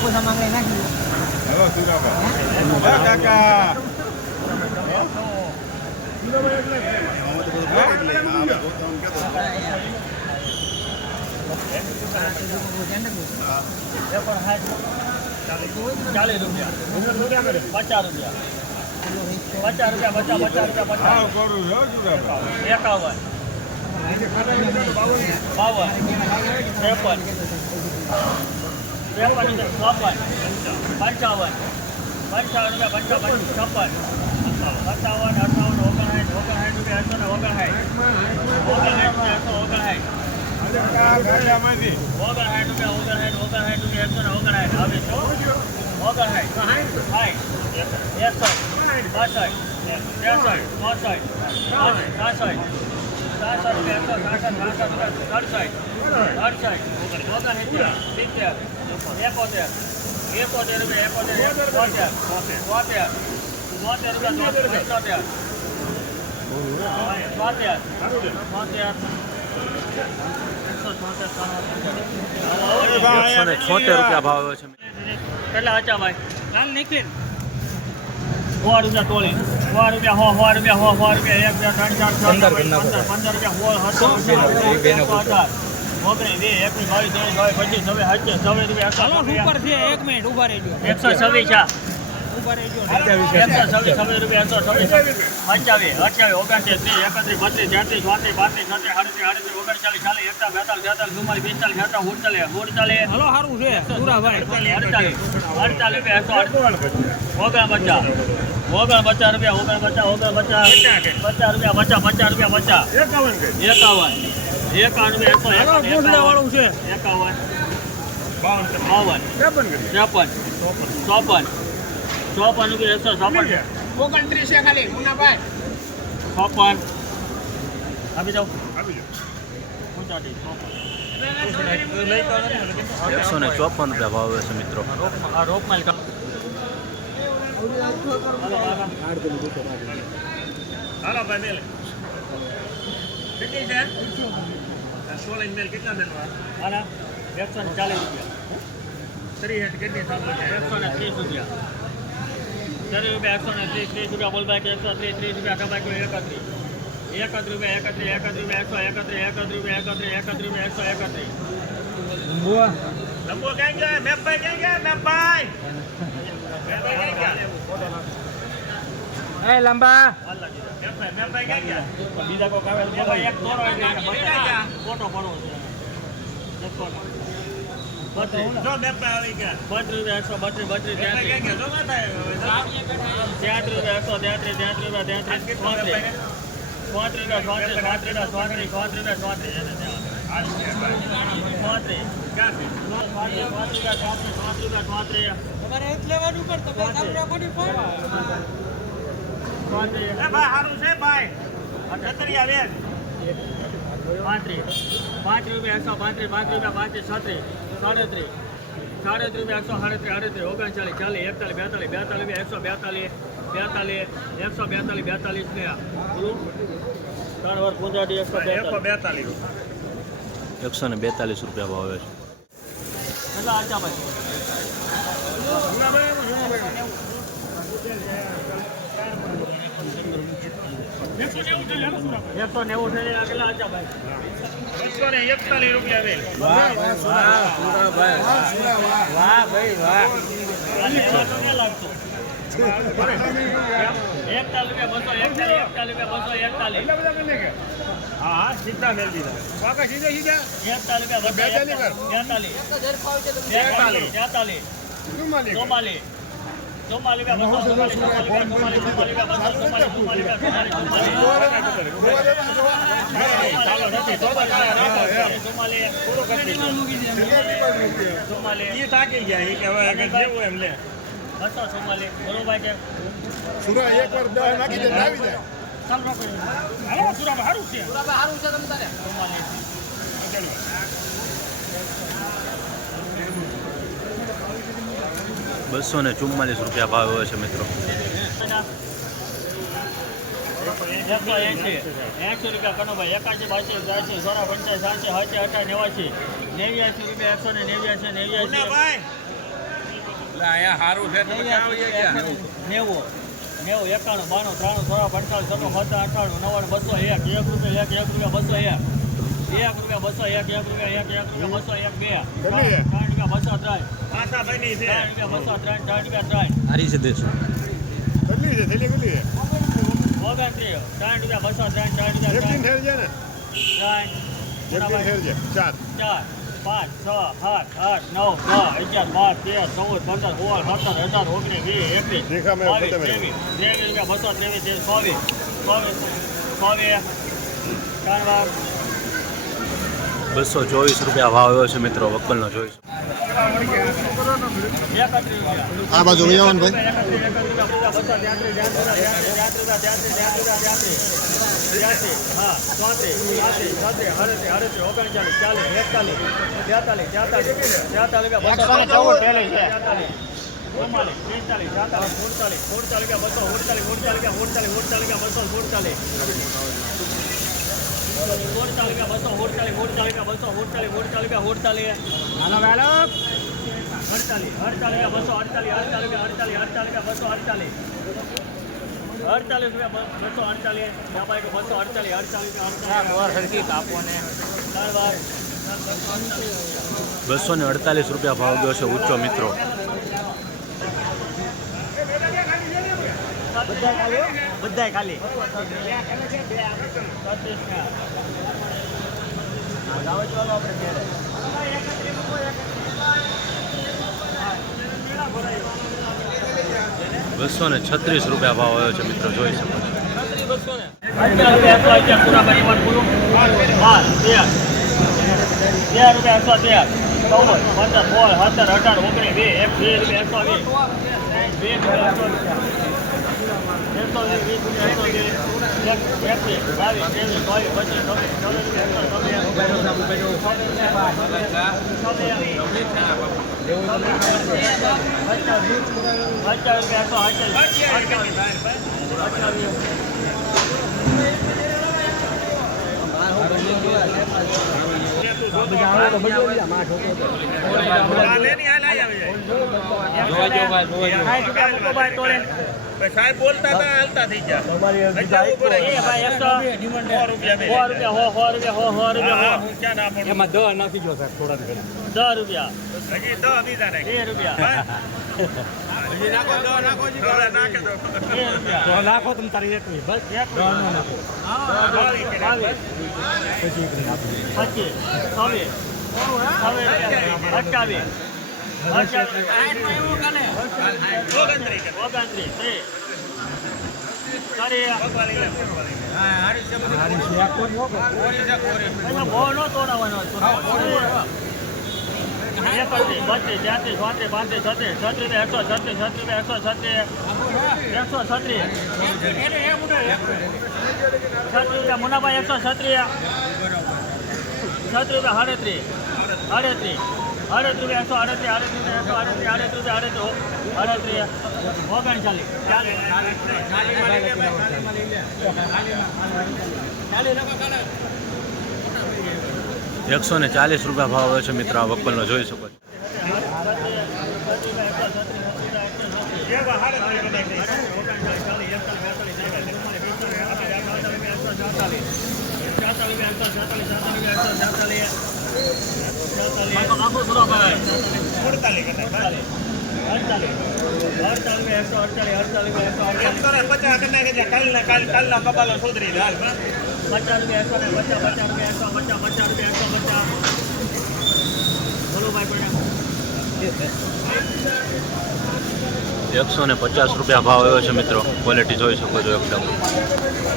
પૂછા માંગણી નાખી હેલો સુરાબા હે કાકા ચાલીસ રૂપિયા. પચાસ રૂપિયા પચાસ રૂપિયા પચાસ પચાસ રૂપિયા પચાસ એકાવન બાવન ત્રેપન ત્રેપન ચોપન પંચાવન પંચાવન રૂપિયા પંચાવન છપ્પન. પંચાવન અઠાવન ઓગણસાઠ ઓગણસાઠ રૂપિયા એકસો ને ઓગણસાઠ. ઓગણસાઠ રૂપિયા એકસો ઓગણસાઠ. ઓગણસાઠ રૂપિયા ઓગણસાઠ ઓગણસાઠ રૂપિયા એકસો ને ઓગણસાઠ. આવે છે ઓગણસાઠ. સાઠ એકસઠ બાસઠ. ત્રેસઠ. ચોસઠ. સાસઠ. સાસઠ રૂપિયા એકસો સાસઠ સાસઠ રૂપિયા અડસઠ. અડસઠ. ઓગણસિત્તેર સિત્તેર. એકોતેર એકોતેર રૂપિયા એકોતેર એકોતેર તોતેર તોતેર રૂપિયા તોતેર પંચોતેર તોતેર તોતેર એકસો ચોતેર એકસો ને છોતેર રૂપિયા ભાવ આવ્યો છે કેટલા હતા ભાઈ લાલ નીકળી સો રૂપિયા તોલી સો રૂપિયા હો સો રૂપિયા હો સો રૂપિયા એક બે ત્રણ ચાર છ પંદર પંદર પંદર રૂપિયા સોળ સત્તર વીસ એકવીસ બાવીસ ત્રેવીસ પચીસ છવ્વીસ સત્યાવીસ છવ્વીસ રૂપિયા. એકસો ઉપર છે એક મિનિટ ઊભા રહેજો. એકસો છવ્વીસ છે. ઓગણ ઓગણ પચાસ રૂપિયા ઓગણ પચાસ ઓગણ પચાસ પચાસ રૂપિયા પચાસ પચાસ રૂપિયા પચાસ. એકાવન એકાવન રૂપિયા એકસો વાળું છે. એકાવન બાવન. ત્રેપન ચોપન. ચોપન રૂપિયા એકસો ચોપન. ઓગણત્રીસ છે ખાલી મુન્નાભાઈ. ચોપન. આપી જાઓ એકસો ને ચોપન રૂપિયા ભાવ છે મિત્રો. આ રોપમાં હાલો ભાઈ મેલે. કેટલી છે? સોલિંગ મેલ કેટલા મેલવા આના એકસો ને ચાલીસ રૂપિયા. ત્રીસ હેઠ કેટલી થાય? એકસો ને ત્રીસ રૂપિયા. ત્રીસ રૂપિયા એકસો ને ત્રીસ ત્રીસ રૂપિયા બોલભાઈ કે એકસો ત્રીસ ત્રીસ રૂપિયા કમાઈ કોઈ એકત્રીસ. એકત્રીસ રૂપિયા એકત્રીસ એકત્રીસ રૂપિયા એકસો એકત્રીસ એકત્રીસ રૂપિયા એકત્રીસ એકત્રીસ રૂપિયા એકસો એકત્રીસ. લંબો ક્યાં ગયા? મેપભાઈ ક્યાં ગયા? મેપભાઈ! મેપભાઈ ક્યાં ગયા? એ લંબા. મેપભાઈ મેપભાઈ ક્યાં ગયા? બીજા કોઈ આવે મેપભાઈ એક તોરો આવી ગયા ફોટો પડવો છે. બત્રીસ એકસો બત્રીસ બત્રીસ રૂપિયા એકસો ત્યાંત્રીસ ત્યાંત્રીસ રૂપિયા ત્યાંત્રીસ ચોત્રીસ. ચોત્રીસ રૂપિયા ચોત્રીસ ચોત્રીસ ચોત્રીસ. પાંત્રીસ. પાંત્રીસ રૂપિયા એકસો પાંત્રીસ પાંત્રીસ રૂપિયા પાંત્રીસ છત્રીસ. સાડત્રીસ. સાડત્રીસ રૂપિયા એકસો સાડત્રીસ આડત્રીસ ઓગણચાલીસ ચાલીસ એકતાલીસ બેતાલીસ બેતાલીસ રૂપિયા એકસો બેતાલીસ બેતાલીસ એકસો બેતાલીસ બેતાલીસ ને બોલું. ત્રણ વર્ષ પંચાટી એકસો બેતાલીસ. એકસો ને બેતાલીસ રૂપિયા ભાવે છે. કેટલા આચા ભાઈ એકસો નેવું ભાઈ એકસો ને એકતાલીસ રૂપિયા બે વાહ ભાઈ વાહ એકતાલીસ એકતાલીસ એકતાલીસ રૂપિયા બસો એકતાલીસ હા સીધા મેળ દીધા એકતાલીસ રૂપિયા બસો બેતાલીસ બેતાલીસ તેતાલીસ ચુમ્માલીસ ચુમ્માલીસ ચુમ્માલીસ ચુમ્માલીસ ચુમ્માલીસ રૂપિયા બસો ચુમ્માલીસ ચુમ્માલીસ રૂપિયા ચુમ્માલીસ ચુમ્માલીસ પૂરું કરી દીધું ચુમ્માલીસ થાકી ગયા બસો ચુમ્માલીસ કે સુરા છે બસો ને ચુમ્માલીસ રૂપિયા ભાવ આવ્યો છે મિત્રો. રૂપિયા કનોભાઈ એકાસી બાસી ત્યાસી સોળા પંચાસ સાતસી સાતસી અઠાર નેવાસી નેવ્યાસી રૂપિયા એકસો ને નેવ્યાસી નેવ્યાસી નેવું. નેવું એકાણું બાણું ત્રાણું ચોરા અડતાળીસ સત્તર સત્તર અઠાણું નવ્વાણું બસો એક. એક રૂપિયા એક એક રૂપિયા બસો એક. એક રૂપિયા બસો એક એક રૂપિયા એક એક રૂપિયા બસો એક બે. ત્રણ હારી છે દેશું. કેટલી છે? થેલી કેટલી છે? ઓગણત્રીસ. ત્રણ રૂપિયા બસો ત્રણ ત્રણ રૂપિયા ત્રણ. ને? ત્રણ. થેલ છે. ચાર. ચાર પાંચ છ સાત આઠ નવ દસ અગિયાર બાર તેર ચૌદ પંદર સોળ સત્તર અઢાર ઓગણીસ વીસ એકવીસ બાવીસ ત્રેવીસ. ત્રેવીસ રૂપિયા બસો ત્રેવીસ ત્રેવીસ ચોવીસ. ચોવીસ ચોવીસ. ત્રણ બસો ચોવીસ રૂપિયા ભાવ આવ્યો છે મિત્રો વકલનો જોઈશ આ બાજુ વહી આવવાનું ભાઈ. ઓગણચાલીસ ચાલીસ તેતાલીસ તેતાલીસ રૂપિયા બસો સાતાલીસ સુડતાલીસ સુડતાલીસ રૂપિયા બસો સુડતાલીસ સુડતાલીસ રૂપિયા બસો સુડતાલીસ સુડતાલીસ રૂપિયા બસો સુડતાલીસ સુડતાલીસ રૂપિયા સુડતાલીસ હાલો વેલો બસો અડતાલીસ અડતાલીસ રૂપિયા અડતાલીસ રૂપિયા બસો અડતાલીસ અડતાલીસ રૂપિયા બસો અડતાલીસ ડાબા એક બસો અડતાલીસ અડતાલીસ અડતાલીસ બસો ને અડતાલીસ રૂપિયા ભાવ ગયો છે ઊંચો મિત્રો. બધાય ખાલી બસો ને છત્રીસ રૂપિયા ભાવ આવ્યો છે મિત્રો જોઈ શકો છો. તેર. રૂપિયા એકસો તેર. ચૌદ પંદર સોળ સત્તર અઢાર ઓગણીસ વીસ એક વીસ રૂપિયા એકસો વીસ. વીસ રૂપિયા એકસો એકસો વીસ વીસ રૂપિયા એકસો સાહેબ બોલતા હતા હાલતા થઈ ગયા. એમાં નાખી જો સાહેબ થોડા દસ રૂપિયા. હજી દસ દીધા ને રૂપિયા. નાખો રૂપિયા. તમે તારી બસ એક પછી એકવી એકત્રીસ બત્રીસ તેત્રીસ ચોત્રીસ પાંત્રીસ છત્રીસ છત્રીસ એકસો છત્રીસ છત્રીસ એકસો છત્રીસ એકસો છત્રીસ છત્રીસ મુનાભાઈ એકસો છત્રીસ છત્રીસ સાડત્રીસ સાડત્રીસ અડત્રીસ રૂપિયા એકસો અડત્રીસ અડત્રીસ રૂપિયા એકસો અડત્રીસ એકસો ને ચાલીસ રૂપિયા ભાવ હોય છે મિત્ર, આ વકલનો જોઈ શકો છો. કપાલો સુધરી હાલ પચાસ રૂપિયા એકસો ને પચાસ પચાસ રૂપિયા એકસો પચાસ પચાસ રૂપિયા એકસો પચાસ બોલો ભાઈ પણ એકસો ને પચાસ રૂપિયા ભાવ આવ્યો છે મિત્રો. ક્વોલિટી જોઈ શકો છો એકદમ.